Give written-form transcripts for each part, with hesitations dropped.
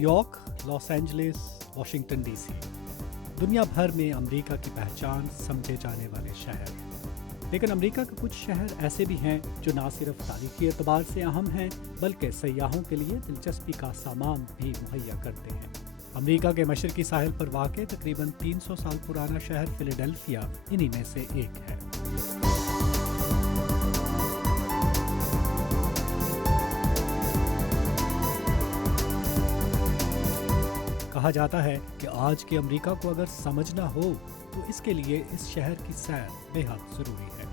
York, Los Angeles, Washington D C, دنیا بھر میں امریکہ کی پہچان سمجھے جانے والے شہر. لیکن امریکہ کے کچھ شہر ایسے بھی ہیں جو نہ صرف تاریخی اعتبار سے اہم ہیں بلکہ سیاحوں کے لیے دلچسپی کا سامان بھی مہیا کرتے ہیں. امریکہ کے مشرقی ساحل پر واقع تقریباً 300 سال پرانا شہر فیلاڈیلفیا انہی میں سے ایک ہے. کہا جاتا ہے کہ آج کے امریکہ کو اگر سمجھنا ہو تو اس کے لیے اس شہر کی سیر بے حد ضروری ہے.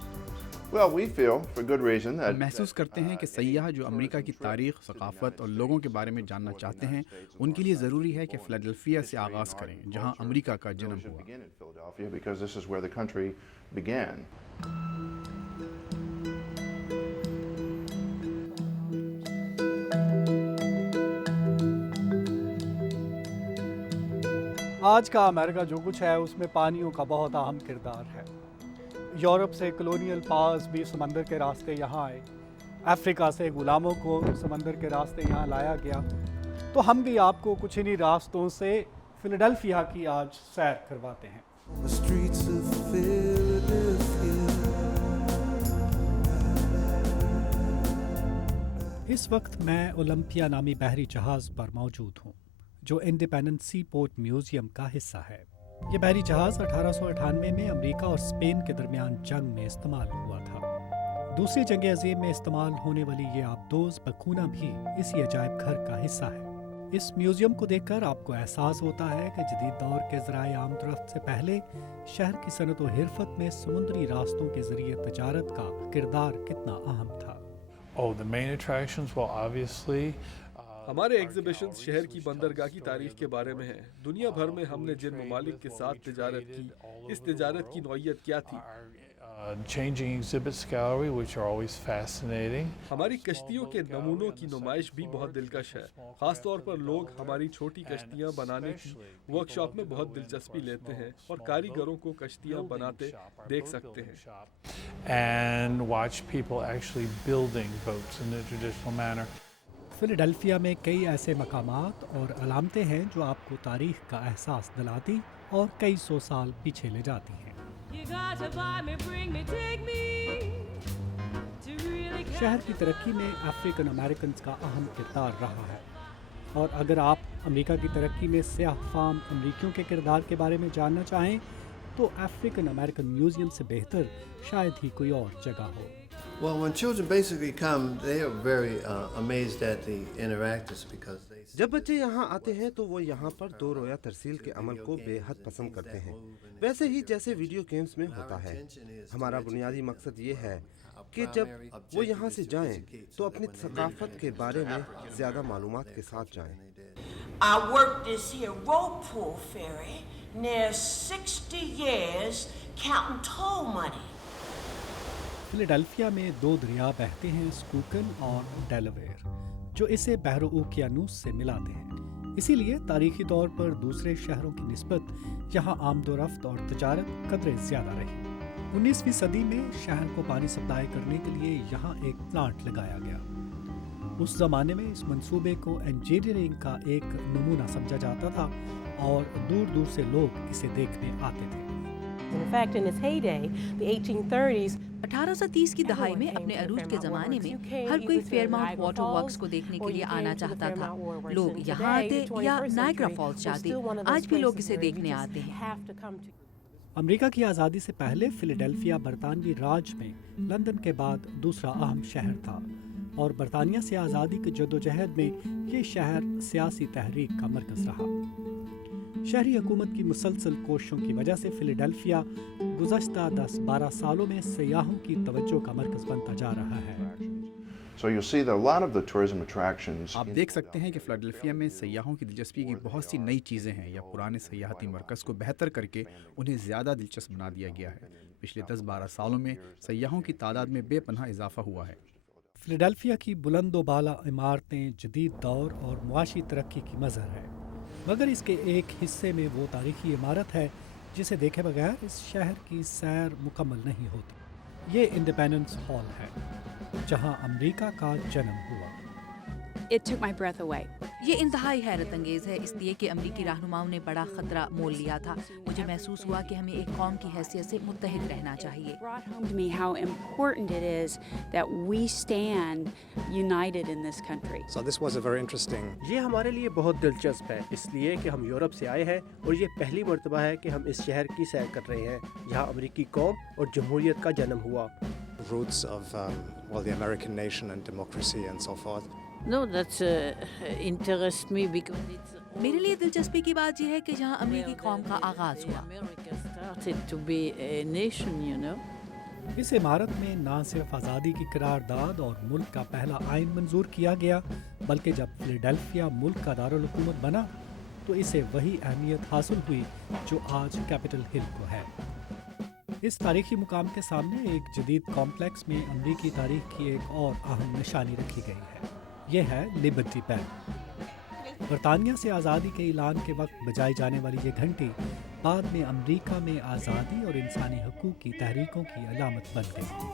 ہم محسوس کرتے ہیں کہ سیاح جو امریکہ کی تاریخ، ثقافت اور لوگوں کے بارے میں جاننا چاہتے ہیں ان کے لیے ضروری ہے کہ فیلاڈیلفیا سے آغاز کریں جہاں امریکہ کا جنم ہوا. آج کا امریکہ جو کچھ ہے اس میں پانیوں کا بہت اہم کردار ہے. یورپ سے کلونیل پاورز بھی سمندر کے راستے یہاں آئے، افریقہ سے غلاموں کو سمندر کے راستے یہاں لایا گیا. تو ہم بھی آپ کو کچھ انہی راستوں سے فیلاڈیلفیا کی آج سیر کرواتے ہیں. اس وقت میں اولمپیا نامی بحری جہاز پر موجود ہوں جو انڈیپینڈنٹ سی پورٹ میوزیم کا حصہ ہے. یہ بحری جہاز 1898 میں امریکہ اور اسپین کے درمیان جنگ میں استعمال ہوا تھا. دوسری جنگ عظیم میں استعمال ہونے والی یہ آبدوز بکونا بھی اسی عجائب گھر کا حصہ ہے. اس میوزیم کو دیکھ کر آپ کو احساس ہوتا ہے کہ جدید دور کے ذرائع عام رفت سے پہلے شہر کی صنعت و حرفت میں سمندری راستوں کے ذریعے تجارت کا کردار کتنا اہم تھا. ہمارے ایگزیبیشنز شہر کی بندرگاہ کی تاریخ کے بارے میں ہیں. دنیا بھر میں ہم نے جن ممالک کے ساتھ تجارت کی، اس تجارت کی نوعیت کیا تھی. ہماری کشتیوں کے نمونوں کی نمائش بھی بہت دلکش ہے. خاص طور پر لوگ ہماری چھوٹی کشتیاں بنانے کی ورکشاپ میں بہت دلچسپی لیتے ہیں اور کاریگروں کو کشتیاں بناتے دیکھ سکتے ہیں. فیلاڈیلفیا میں کئی ایسے مقامات اور علامتیں ہیں جو آپ کو تاریخ کا احساس دلاتی اور کئی سو سال پیچھے لے جاتی ہیں. شہر کی ترقی میں افریقن امریکنز کا اہم کردار رہا ہے، اور اگر آپ امریکہ کی ترقی میں سیاہ فام امریکیوں کے کردار کے بارے میں جاننا چاہیں تو افریقن امریکن میوزیم سے بہتر شاید ہی کوئی اور جگہ ہو. جب بچے یہاں آتے ہیں تو وہ یہاں پر دو رویہ ترسیل کے عمل کو بے حد پسند کرتے ہیں، ویسے ہی جیسے ویڈیو گیمز میں ہوتا ہے. ہمارا بنیادی مقصد یہ ہے کہ جب وہ یہاں سے جائیں تو اپنی ثقافت کے بارے میں زیادہ معلومات کے ساتھ جائیں. I worked this here rope pool ferry near 60 years counting toll money. فیلاڈیلفیا میں دو دریا بہتے ہیں، اسکوکن اور ڈیلاویئر، جو اسے بحر اوقیانوس سے ملاتے ہیں. اسی لیے تاریخی طور پر دوسرے شہروں کی نسبت یہاں آمد و رفت اور تجارت قدرے زیادہ رہی. 19ویں صدی میں شہر کو پانی سپلائی کرنے کے لیے یہاں ایک پلانٹ لگایا گیا. اس زمانے میں اس منصوبے کو انجینئرنگ کا ایک نمونہ سمجھا جاتا تھا اور دور دور سے لوگ اسے دیکھنے آتے تھے. In fact, in its heyday, the 1830s, 1830 کی دہائی میں اپنے عروج کے زمانے میں ہر کوئی فیئرماؤنٹ واٹر ورکس کو دیکھنے کے لیے آنا چاہتا تھا. لوگ یہاں آتے یا نائگرا فالز جاتے. آج بھی لوگ اسے دیکھنے آتے ہیں. امریکہ کی آزادی سے پہلے فیلاڈیلفیا برطانوی راج میں لندن کے بعد دوسرا اہم شہر تھا، اور برطانیہ سے آزادی کی جدوجہد میں یہ شہر سیاسی تحریک کا مرکز رہا. شہری حکومت کی مسلسل کوششوں کی وجہ سے فیلاڈیلفیا گزشتہ 10-12 سالوں میں سیاحوں کی توجہ کا مرکز بنتا جا رہا ہے. آپ دیکھ سکتے ہیں کہ فیلاڈیلفیا میں سیاحوں کی دلچسپی کی بہت سی نئی چیزیں ہیں یا پرانے سیاحتی مرکز کو بہتر کر کے انہیں زیادہ دلچسپ بنا دیا گیا ہے. پچھلے 10-12 سالوں میں سیاحوں کی تعداد میں بے پناہ اضافہ ہوا ہے. فیلاڈیلفیا کی بلند و بالا عمارتیں جدید دور اور معاشی ترقی کی مظہر ہے، مگر اس کے ایک حصے میں وہ تاریخی عمارت ہے جسے دیکھے بغیر اس شہر کی سیر مکمل نہیں ہوتی. یہ انڈیپینڈنس ہال ہے جہاں امریکہ کا جنم ہوا. It took my breath away. یہ انتہائی حیرت انگیز ہے اس لیے کہ امریکی رہنماؤں نے بڑا خطرہ مول لیا تھا. مجھے محسوس ہوا کہ ہمیں ایک قوم کی حیثیت سے متحد رہنا چاہیے. It brought home to me how important it is that we stand united in this country. So this was a very interesting. یہ ہمارے لیے بہت دلچسپ ہے اس لیے کہ ہم یورپ سے آئے ہیں اور یہ پہلی مرتبہ ہے کہ ہم اس شہر کی سیر کر رہے ہیں جہاں امریکی قوم اور جمہوریت کا جنم ہوا. Roots of the American nation and democracy and so forth. No, that's interest me because it's. میرے لیے دلچسپی کی بات یہ ہے کہ جہاں امریکی قوم کا آغاز ہوا. America started to be a nation, you know. اس عمارت میں نہ صرف آزادی کی قرارداد اور ملک کا پہلا آئین منظور کیا گیا بلکہ جب فلیڈلفیا ملک کا دارالحکومت بنا تو اسے وہی اہمیت حاصل ہوئی جو آج کیپٹل ہل کو ہے. اس تاریخی مقام کے سامنے ایک جدید کمپلیکس میں امریکی تاریخ کی ایک اور اہم نشانی رکھی گئی ہے. یہ ہے لبرٹی بیل. برطانیہ سے آزادی کے اعلان کے وقت بجائی جانے والی یہ گھنٹی بعد میں امریکہ میں آزادی اور انسانی حقوق کی تحریکوں کی علامت بن گئی.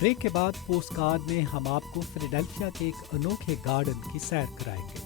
بریک کے بعد پوسٹ کارڈ میں ہم آپ کو فلیڈلفیا کے ایک انوکھے گارڈن کی سیر کرائیں گے.